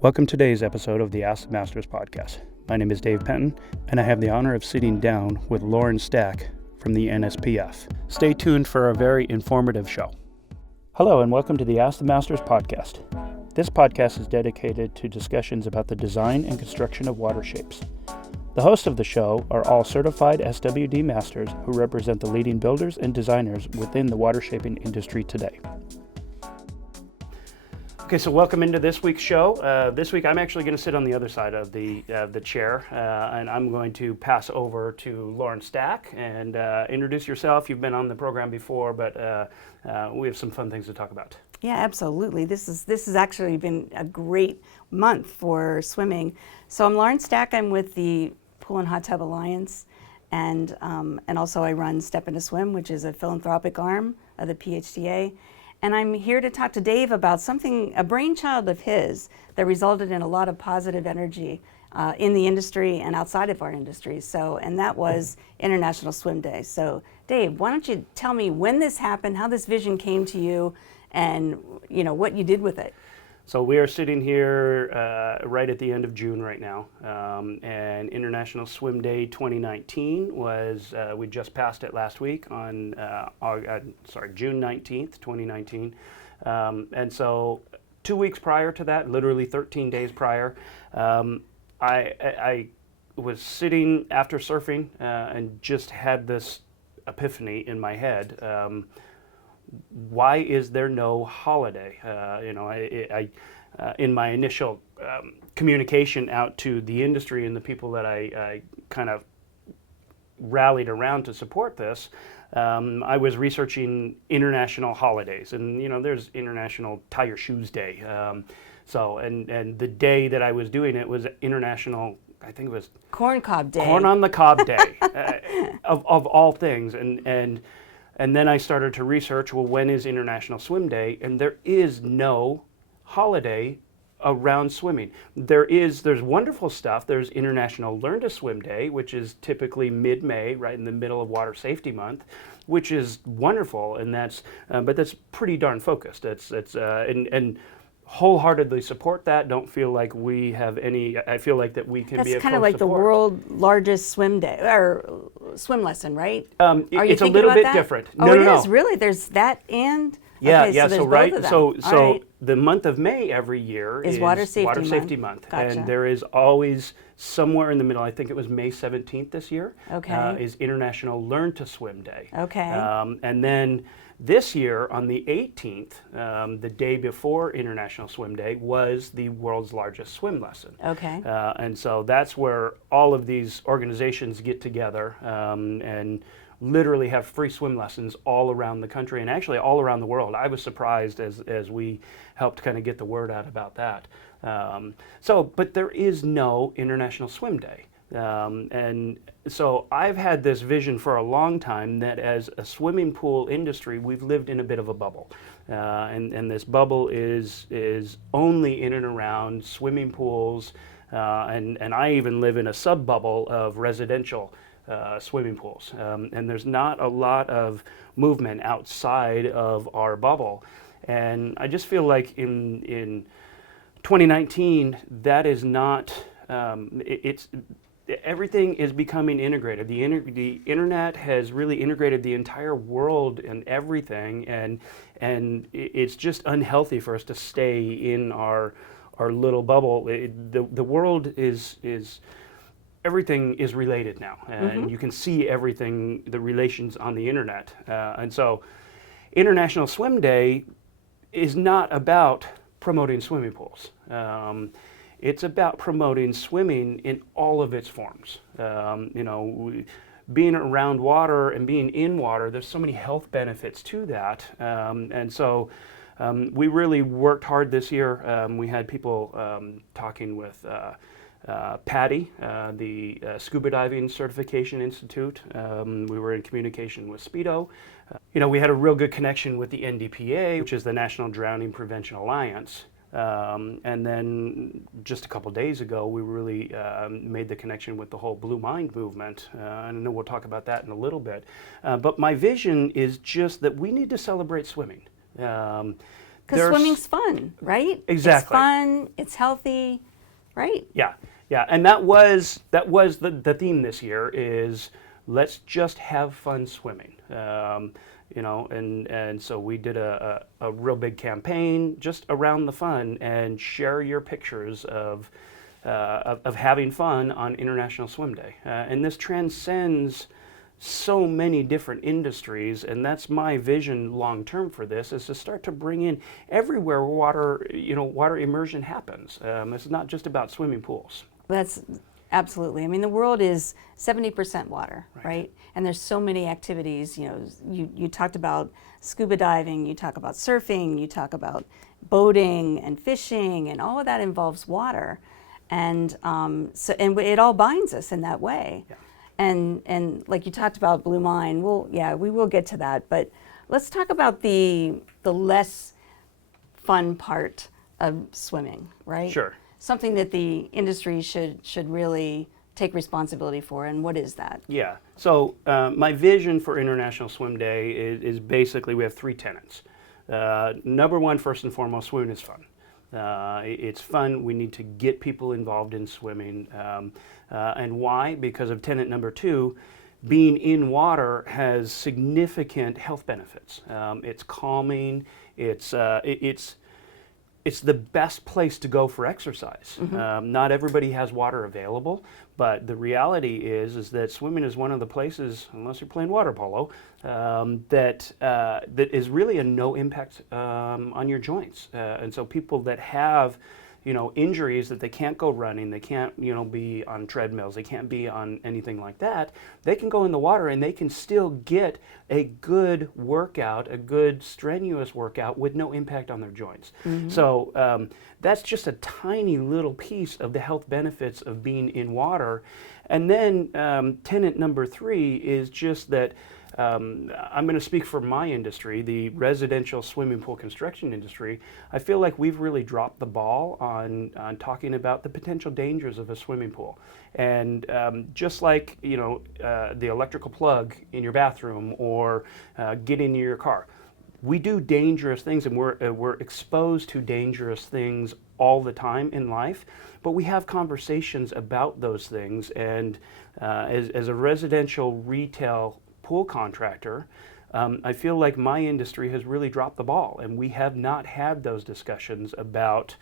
Welcome to today's episode of the Ask the Masters podcast. My name is Dave Penton, and I have the honor of sitting down with Lauren Stack from the NSPF. Stay tuned for a very informative show. Hello, and welcome to the Ask the Masters podcast. This podcast is dedicated to discussions about the design and construction of water shapes. The hosts of the show are all certified SWD masters who represent the leading builders and designers within the water shaping industry today. Okay, so welcome into this week's show. This week I'm actually going to sit on the other side of the chair, and I'm going to pass over to Lauren Stack and introduce yourself. You've been on the program before, but we have some fun things to talk about. Yeah, absolutely. This has actually been a great month for swimming. So I'm Lauren Stack. I'm with the Pool and Hot Tub Alliance, and also I run Step Into Swim, which is a philanthropic arm of the PHTA. And I'm here to talk to Dave about a brainchild of his that resulted in a lot of positive energy in the industry and outside of our industry. And that was International Swim Day. So Dave, why don't you tell me when this happened, how this vision came to you, and what you did with it? So we are sitting here right at the end of June right now, and International Swim Day 2019 was, we just passed it last week on June 19th, 2019. And so 2 weeks prior to that, literally 13 days prior, I was sitting after surfing and just had this epiphany in my head. Why is there no holiday? In my initial communication out to the industry and the people that I kind of rallied around to support this, I was researching international holidays, and there's International Tie Your Shoes Day. And the day that I was doing it was International, I think it was Corn Cob Day. Corn on the Cob Day, of all things, and then I started to research, well, when is International Swim Day? And there is no holiday around swimming. There's wonderful stuff. There's International Learn to Swim Day, which is typically mid-May, right in the middle of Water Safety Month, which is wonderful, and but that's pretty darn focused. And wholeheartedly support that. Don't feel like we have any. I feel like that we can be. That's kind of like support. The world's largest swim day or swim lesson, right? It's a little bit different. Oh, it is really. There's that and. Yeah, okay, yeah. So, so right. So right. The month of May every year is Water Safety Month, Gotcha. And there is always somewhere in the middle. I think it was May 17th this year. Okay. Is International Learn to Swim Day. Okay. And then this year on the 18th, the day before International Swim Day, was the world's largest swim lesson. Okay. And so that's where all of these organizations get together and literally have free swim lessons all around the country and actually all around the world. I was surprised as we helped kind of get the word out about that. But there is no International Swim Day. And so I've had this vision for a long time that as a swimming pool industry, we've lived in a bit of a bubble. And this bubble is only in and around swimming pools. And I even live in a sub-bubble of residential swimming pools. And there's not a lot of movement outside of our bubble. And I just feel like in 2019, that is not, everything is becoming integrated. The internet has really integrated the entire world and everything, and it's just unhealthy for us to stay in our little bubble. The world is everything is related now, and you can see everything, the relations on the internet. And so International Swim Day is not about promoting swimming pools. It's about promoting swimming in all of its forms. Being around water and being in water, there's so many health benefits to that. And so we really worked hard this year. We had people talking with PADI, the Scuba Diving Certification Institute. We were in communication with Speedo. We had a real good connection with the NDPA, which is the National Drowning Prevention Alliance. And then just a couple days ago, we really made the connection with the whole Blue Mind movement. And I know we'll talk about that in a little bit. But my vision is just that we need to celebrate swimming. Because swimming's fun, right? Exactly. It's fun, it's healthy, right? Yeah, yeah, and that was the theme this year is let's just have fun swimming. You know, and so we did a real big campaign just around the fun and share your pictures of having fun on International Swim Day. And this transcends so many different industries, and that's my vision long term for this, is to start to bring in everywhere water, water immersion happens. It's not just about swimming pools. That's absolutely. I mean, the world is 70% water, right? And there's so many activities. You talked about scuba diving, you talk about surfing, you talk about boating and fishing, and all of that involves water. And and it all binds us in that way. Yeah. And like you talked about Blue Mine, we will get to that. But let's talk about the less fun part of swimming, right? Sure. Something that the industry should really take responsibility for, and what is that? Yeah. So my vision for International Swim Day is basically we have three tenets. Number one, first and foremost, swimming is fun. It's fun. We need to get people involved in swimming. And why? Because of tenet number two, being in water has significant health benefits. It's calming. It's the best place to go for exercise. Mm-hmm. Not everybody has water available, but the reality is that swimming is one of the places, unless you're playing water polo, that is really a no impact on your joints. And so people that have injuries that they can't go running, they can't, be on treadmills, they can't be on anything like that, they can go in the water and they can still get a good workout, a good strenuous workout with no impact on their joints. Mm-hmm. So that's just a tiny little piece of the health benefits of being in water. And then tenet number three is just that I'm going to speak for my industry, the residential swimming pool construction industry. I feel like we've really dropped the ball on talking about the potential dangers of a swimming pool. And just like, the electrical plug in your bathroom or getting in your car, we do dangerous things, and we're exposed to dangerous things all the time in life, but we have conversations about those things. And as a residential retail pool contractor, I feel like my industry has really dropped the ball, and we have not had those discussions about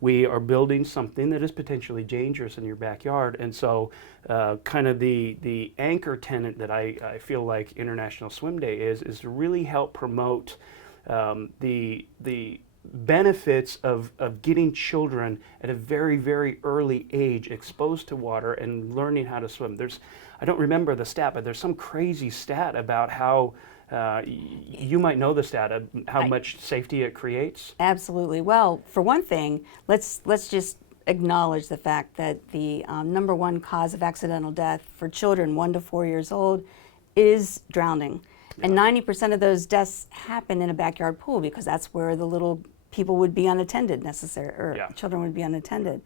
we are building something that is potentially dangerous in your backyard. And so kind of the anchor tenant that I feel like International Swim Day is to really help promote the benefits of getting children at a very, very early age exposed to water and learning how to swim. I don't remember the stat, but there's some crazy stat about how you might know the stat of how much safety it creates. Absolutely. Well, for one thing, let's just acknowledge the fact that the number one cause of accidental death for children 1 to 4 years old is drowning. Yeah. And 90% of those deaths happen in a backyard pool because that's where the little people would be unattended children would be unattended.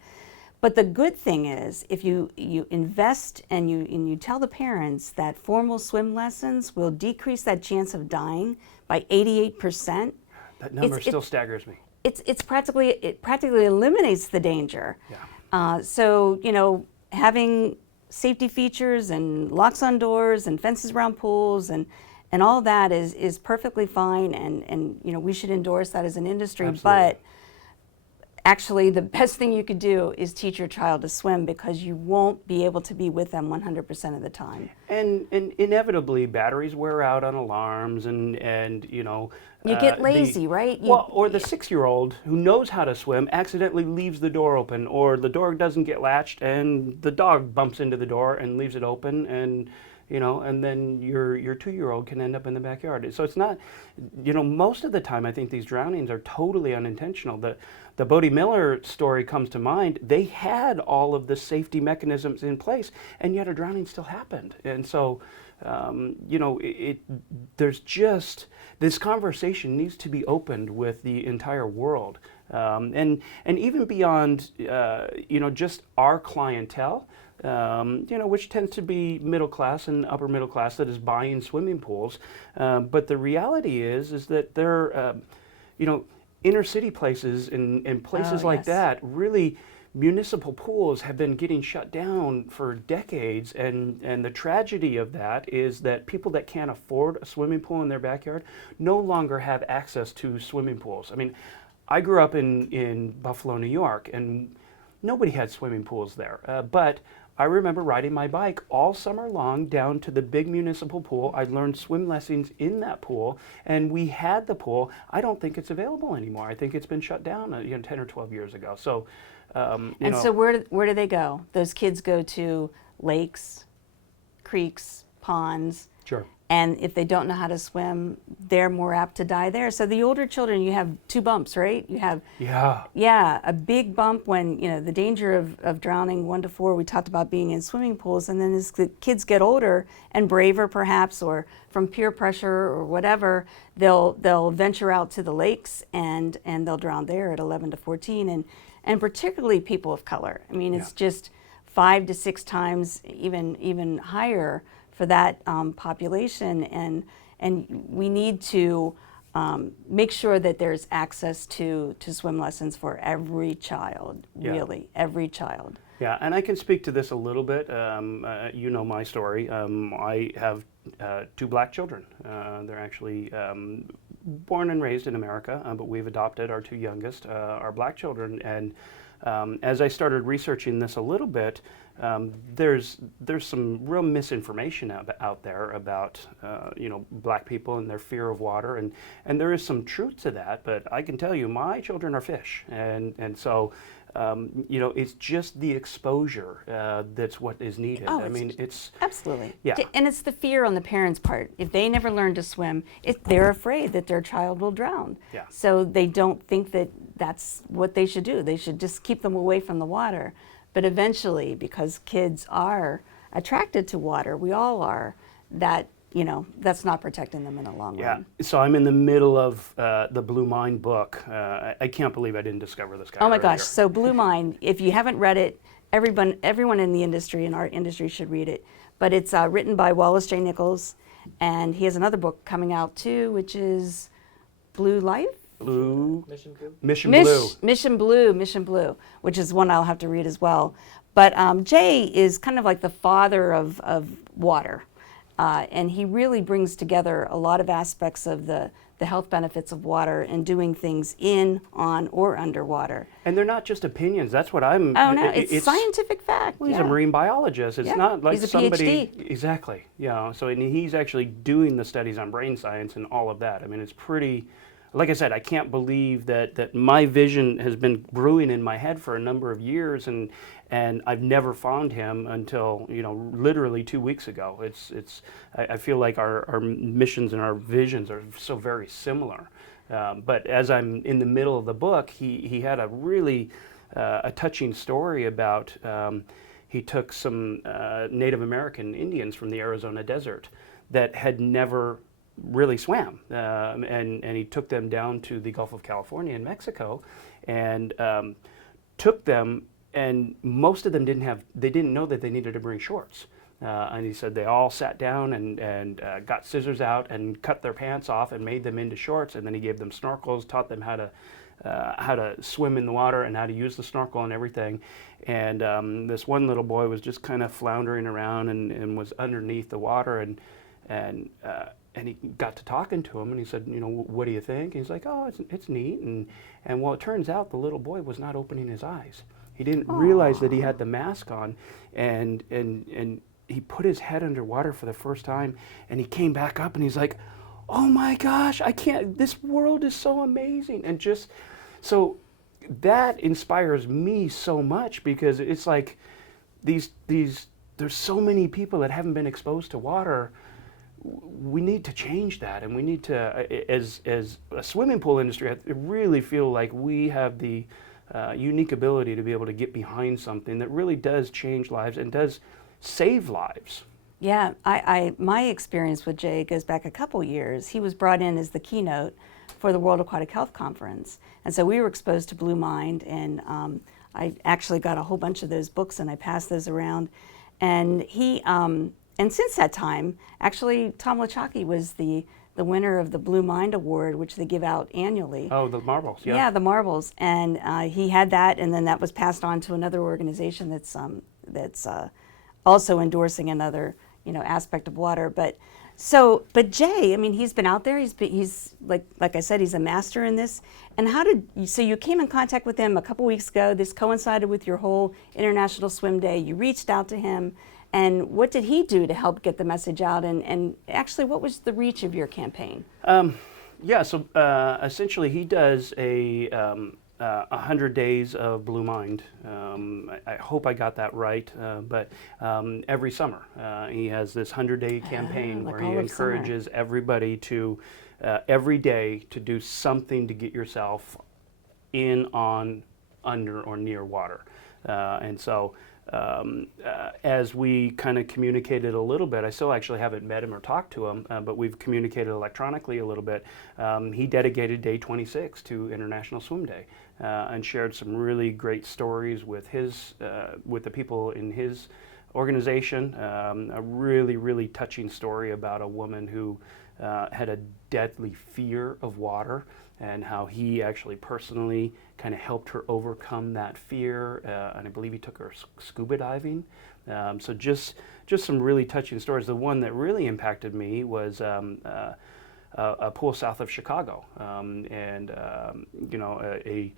But the good thing is, if you invest and you tell the parents that formal swim lessons will decrease that chance of dying by 88%. That number still staggers me. It practically eliminates the danger. Yeah. So having safety features and locks on doors and fences around pools and all that is perfectly fine, and we should endorse that as an industry. Absolutely. But actually, the best thing you could do is teach your child to swim, because you won't be able to be with them 100% of the time. And inevitably, batteries wear out on alarms, and you get lazy, right? Or the 6-year-old who knows how to swim accidentally leaves the door open, or the door doesn't get latched, and the dog bumps into the door and leaves it open, and then your 2-year-old can end up in the backyard. So it's not, most of the time I think these drownings are totally unintentional. The Bodie Miller story comes to mind. They had all of the safety mechanisms in place, and yet a drowning still happened. And so, there's just, this conversation needs to be opened with the entire world. And even beyond, just our clientele, which tends to be middle class and upper middle class that is buying swimming pools. But the reality is that they're, inner city places and places Oh, like yes. that, really municipal pools have been getting shut down for decades, and the tragedy of that is that people that can't afford a swimming pool in their backyard no longer have access to swimming pools. I mean, I grew up in Buffalo, New York, and nobody had swimming pools there. But I remember riding my bike all summer long down to the big municipal pool. I learned swim lessons in that pool, and we had the pool. I don't think it's available anymore. I think it's been shut down 10 or 12 years ago. So, And so where do they go? Those kids go to lakes, creeks, ponds, sure. and if they don't know how to swim, they're more apt to die there. So the older children, you have two bumps, right? You have Yeah. a big bump when, the danger of drowning 1 to 4, we talked about being in swimming pools, and then as the kids get older and braver perhaps, or from peer pressure or whatever, they'll venture out to the lakes and they'll drown there at 11 to 14, and particularly people of color. I mean, it's just 5 to 6 times even higher for that population, and we need to make sure that there's access to swim lessons for every child, really, every child. Yeah, and I can speak to this a little bit. You know my story. I have 2 black children. They're actually born and raised in America, but we've adopted our 2 youngest, our black children. And as I started researching this a little bit, there's some real misinformation out there about black people and their fear of water, and there is some truth to that. But I can tell you, my children are fish, and so. It's just the exposure that's what is needed. Oh, I mean, it's absolutely. Yeah. And it's the fear on the parents' part. If they never learn to swim, they're afraid that their child will drown. Yeah. So they don't think that that's what they should do. They should just keep them away from the water. But eventually, because kids are attracted to water, we all are, that's not protecting them in the long run. So I'm in the middle of the Blue Mind book. I can't believe I didn't discover this guy. Oh my gosh! earlier. So Blue Mind, if you haven't read it, everyone in the industry, in our industry, should read it. But it's written by Wallace J. Nichols, and he has another book coming out too, which is Blue Life. Mission Blue, Mission Blue, which is one I'll have to read as well. But Jay is kind of like the father of water. And he really brings together a lot of aspects of the health benefits of water and doing things in, on, or underwater. And they're not just opinions. That's what I'm. Oh no, it's scientific fact. Well, he's a marine biologist. It's not like he's a somebody. PhD. Exactly. Yeah. So and he's actually doing the studies on brain science and all of that. I mean, it's pretty. Like I said, I can't believe that my vision has been brewing in my head for a number of years, and I've never found him until literally 2 weeks ago. I feel like our missions and our visions are so very similar. But as I'm in the middle of the book, he had a really a touching story about he took some Native American Indians from the Arizona desert that had never really swam, and he took them down to the Gulf of California in Mexico, and took them, and most of them didn't know that they needed to bring shorts, and he said they all sat down and got scissors out and cut their pants off and made them into shorts, and then he gave them snorkels, taught them how to swim in the water and how to use the snorkel and everything. And this one little boy was just kind of floundering around and was underneath the water, and he got to talking to him, and he said, what do you think? And he's like, oh, it's neat. And well, it turns out the little boy was not opening his eyes. He didn't realize that he had the mask on, and he put his head underwater for the first time, and he came back up, and he's like, oh my gosh, this world is so amazing. And just, so that inspires me so much, because it's like there's so many people that haven't been exposed to water. We need to change that, and we need to, as a swimming pool industry, I really feel like we have the unique ability to be able to get behind something that really does change lives and does save lives. Yeah, my experience with Jay goes back a couple years. He was brought in as the keynote for the World Aquatic Health Conference, and so we were exposed to Blue Mind, and I actually got a whole bunch of those books, and I passed those around, and he. And since that time, actually, Tom Lachaki was the the winner of the Blue Mind Award, which they give out annually. Oh, the marbles, yeah. Yeah, the marbles, and he had that, and then that was passed on to another organization that's also endorsing another aspect of water. But Jay, I mean, he's been out there. He's like I said, he's a master in this. And so you came in contact with him a couple weeks ago. This coincided with your whole International Swim Day. You reached out to him, and what did he do to help get the message out? And actually, what was the reach of your campaign? Yeah, so essentially he does a 100 days of Blue Mind. I hope I got that right, but every summer he has this 100-day campaign like where he all of encourages everybody to every day to do something to get yourself in, on, under, or near water. And so as we kind of communicated a little bit, I still actually haven't met him or talked to him, but we've communicated electronically a little bit. He dedicated day 26 to International Swim Day and shared some really great stories with with the people in his organization. A really, really touching story about a woman who had a deadly fear of water, and how he actually personally kind of helped her overcome that fear, and I believe he took her scuba diving. So just some really touching stories. The one that really impacted me was a pool south of Chicago, and a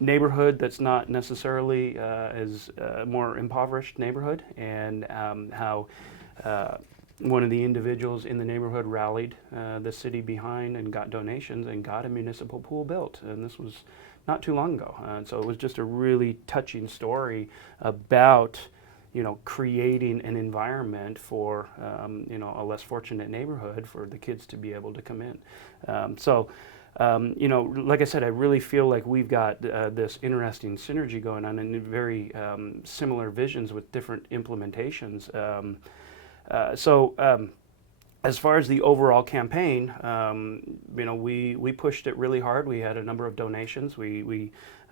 neighborhood that's not necessarily as more impoverished neighborhood, and how one of the individuals in the neighborhood rallied the city behind and got donations and got a municipal pool built. And this was not too long ago. And so it was just a really touching story about, creating an environment for, a less fortunate neighborhood for the kids to be able to come in. Like I said, I really feel like we've got this interesting synergy going on, and very similar visions with different implementations. As far as the overall campaign, we pushed it really hard. We had a number of donations.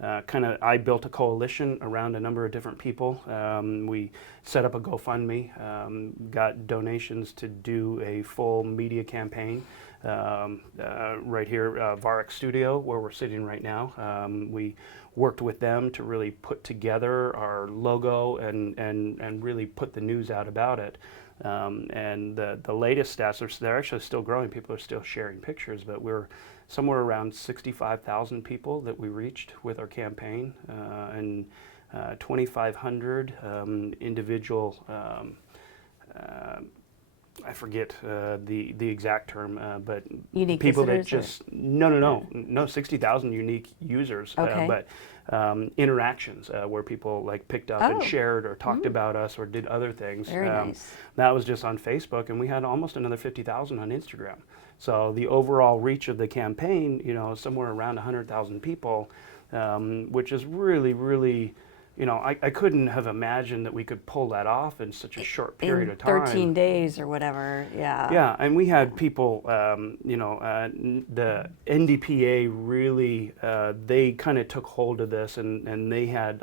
I built a coalition around a number of different people. We set up a GoFundMe, got donations to do a full media campaign. Right here, Varek Studio, where we're sitting right now. We worked with them to really put together our logo and really put the news out about it. And the latest stats, they're actually still growing. People are still sharing pictures, but we're somewhere around 65,000 people that we reached with our campaign, and 2,500 individual, I forget the exact term, but unique people that visitors, just, no, 60,000 unique users, Okay. but interactions where people picked up and shared or talked about us or did other things. Very nice. That was just on Facebook, and we had almost another 50,000 on Instagram. So the overall reach of the campaign, somewhere around 100,000 people, which is really, really, I couldn't have imagined that we could pull that off in such a short period of time. 13 days or whatever, yeah. Yeah, and we had people, the NDPA really, they kind of took hold of this, and they had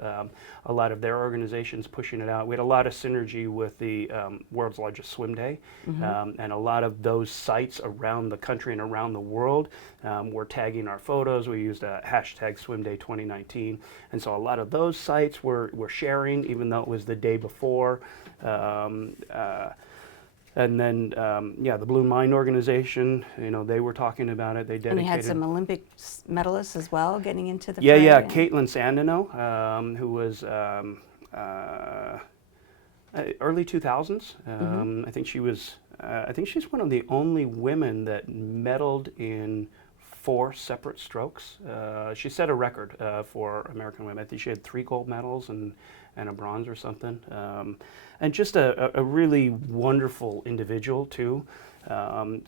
a lot of their organizations pushing it out. We had a lot of synergy with the world's largest swim day, and a lot of those sites around the country and around the world were tagging our photos. We used a hashtag Swim Day 2019, and so a lot of those sites were sharing, even though it was the day before. And then, the Blue Mind organization, they were talking about it. They dedicated. And you had some Olympic medalists as well getting into the fray. Yeah. And Caitlin Sandino, who was early 2000s. I think she was. I think she's one of the only women that medaled in 4 separate strokes. She set a record for American women. I think she had 3 gold medals and a bronze or something. And just a really wonderful individual too.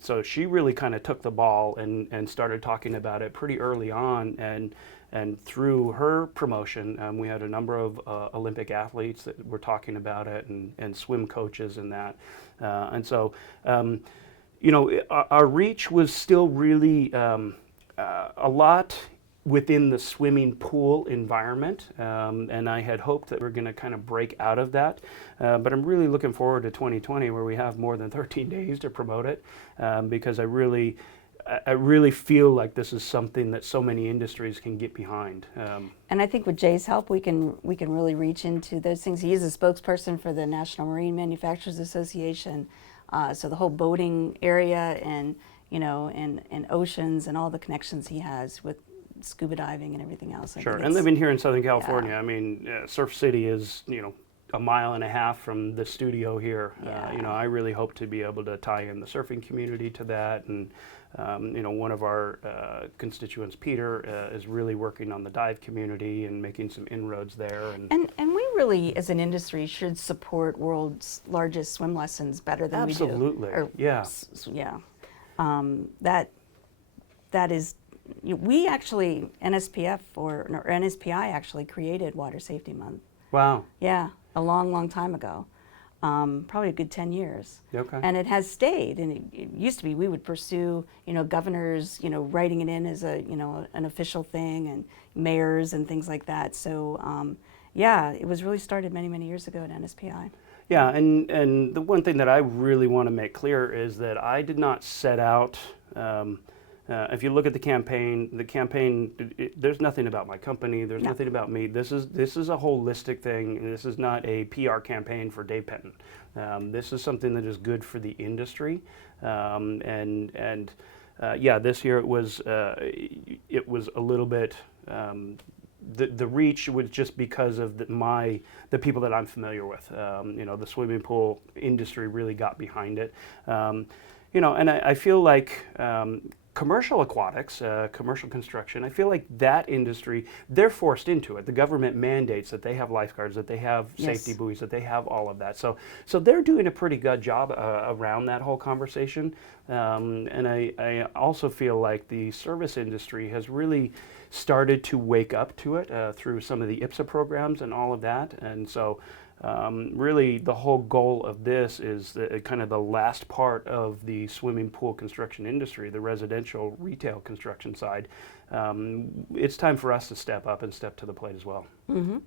So she really kind of took the ball and started talking about it pretty early on. And through her promotion, we had a number of Olympic athletes that were talking about it, and swim coaches and that. And so, our reach was still really a lot within the swimming pool environment, and I had hoped that we're going to kind of break out of that. But I'm really looking forward to 2020, where we have more than 13 days to promote it, because I really feel like this is something that so many industries can get behind. And I think with Jay's help, we can really reach into those things. He is a spokesperson for the National Marine Manufacturers Association, so the whole boating area and oceans and all the connections he has with scuba diving and everything else. Sure, and living here in Southern California, I mean, Surf City is a mile and a half from the studio here. I really hope to be able to tie in the surfing community to that, and one of our constituents, Peter, is really working on the dive community and making some inroads there. And we really, as an industry, should support world's largest swim lessons better than absolutely. We do. Yeah. That is, we actually, NSPF or NSPI actually created Water Safety Month. Wow. Yeah, a long, long time ago. Probably a good 10 years. Okay. And it has stayed. And it used to be we would pursue, governors, writing it in as an official thing, and mayors and things like that. So, it was really started many, many years ago at NSPI. Yeah, and the one thing that I really want to make clear is that I did not set out. If you look at the campaign, there's nothing about my company. There's nothing about me. This is a holistic thing. This is not a PR campaign for Dave Penton. This is something that is good for the industry. This year it was a little bit. The reach was just because of the people that I'm familiar with. The swimming pool industry really got behind it. And I feel like. Commercial aquatics, commercial construction, I feel like that industry, they're forced into it. The government mandates that they have lifeguards, that they have safety buoys, that they have all of that. So they're doing a pretty good job around that whole conversation. And I also feel like the service industry has really started to wake up to it through some of the IPSA programs and all of that. And so really, the whole goal of this is kind of the last part of the swimming pool construction industry, the residential retail construction side. It's time for us to step up and step to the plate as well. Mm-hmm.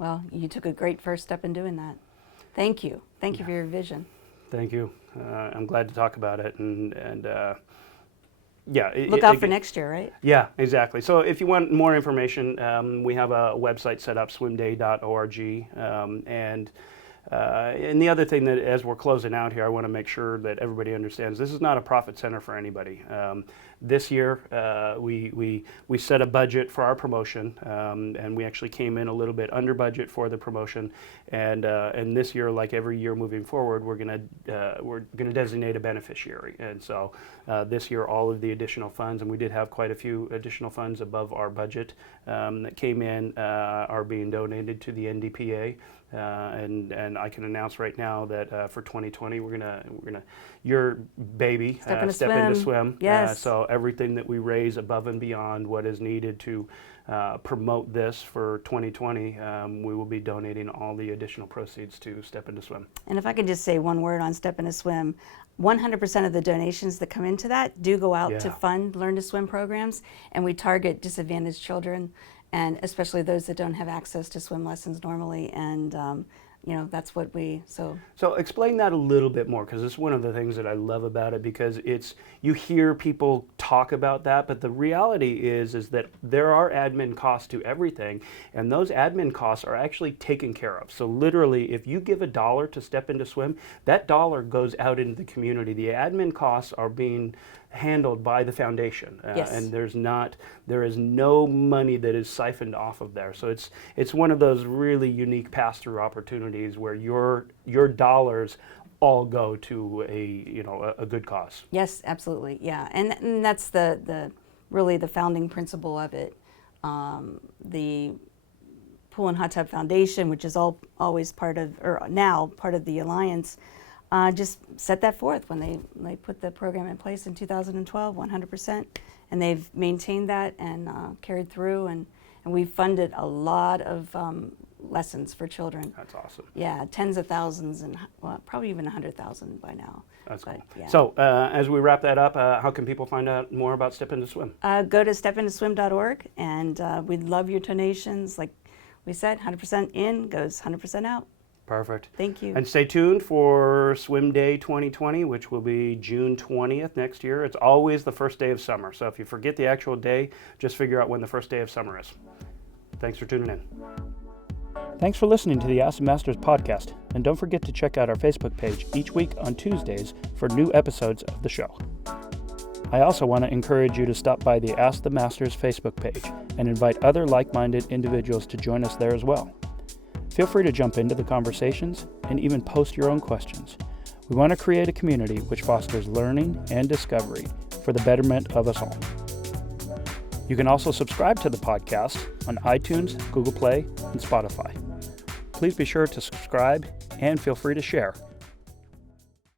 Well, you took a great first step in doing that. Thank you. Thank you for your vision. Thank you. I'm glad to talk about it. Look out for next year, right? Yeah, exactly. So if you want more information, we have a website set up, swimday.org. And the other thing that, as we're closing out here, I want to make sure that everybody understands this is not a profit center for anybody. This year, we set a budget for our promotion, and we actually came in a little bit under budget for the promotion. And this year, like every year moving forward, we're gonna designate a beneficiary. And so this year, all of the additional funds, and we did have quite a few additional funds above our budget that came in, are being donated to the NDPA. And I can announce right now that for 2020 we're gonna your baby Step into swim. Yes. So everything that we raise above and beyond what is needed to promote this for 2020, we will be donating all the additional proceeds to Step Into Swim. And if I could just say one word on Step Into Swim, 100% of the donations that come into that do go out to fund Learn to Swim programs, and we target disadvantaged children, and especially those that don't have access to swim lessons normally, and that's what So explain that a little bit more, because it's one of the things that I love about it, because you hear people talk about that, but the reality is that there are admin costs to everything, and those admin costs are actually taken care of. So literally, if you give $1 to Step Into Swim, that dollar goes out into the community. The admin costs are being handled by the foundation, and there is no money that is siphoned off of there. So it's one of those really unique pass-through opportunities where your dollars all go to a good cause. Yes, absolutely, yeah, and that's the really the founding principle of it. The Pool and Hot Tub Foundation, which is always now part of the Alliance, just set that forth when they put the program in place in 2012, 100%, and they've maintained that and carried through, and we've funded a lot of lessons for children. That's awesome. Yeah, tens of thousands and probably even 100,000 by now. That's cool. Yeah. So as we wrap that up, how can people find out more about Step Into Swim? Go to stepintoswim.org, and we'd love your donations. Like we said, 100% in goes 100% out. Perfect. Thank you. And stay tuned for Swim Day 2020, which will be June 20th next year. It's always the first day of summer. So if you forget the actual day, just figure out when the first day of summer is. Thanks for tuning in. Thanks for listening to the Ask the Masters podcast. And don't forget to check out our Facebook page each week on Tuesdays for new episodes of the show. I also want to encourage you to stop by the Ask the Masters Facebook page and invite other like-minded individuals to join us there as well. Feel free to jump into the conversations and even post your own questions. We want to create a community which fosters learning and discovery for the betterment of us all. You can also subscribe to the podcast on iTunes, Google Play, and Spotify. Please be sure to subscribe and feel free to share.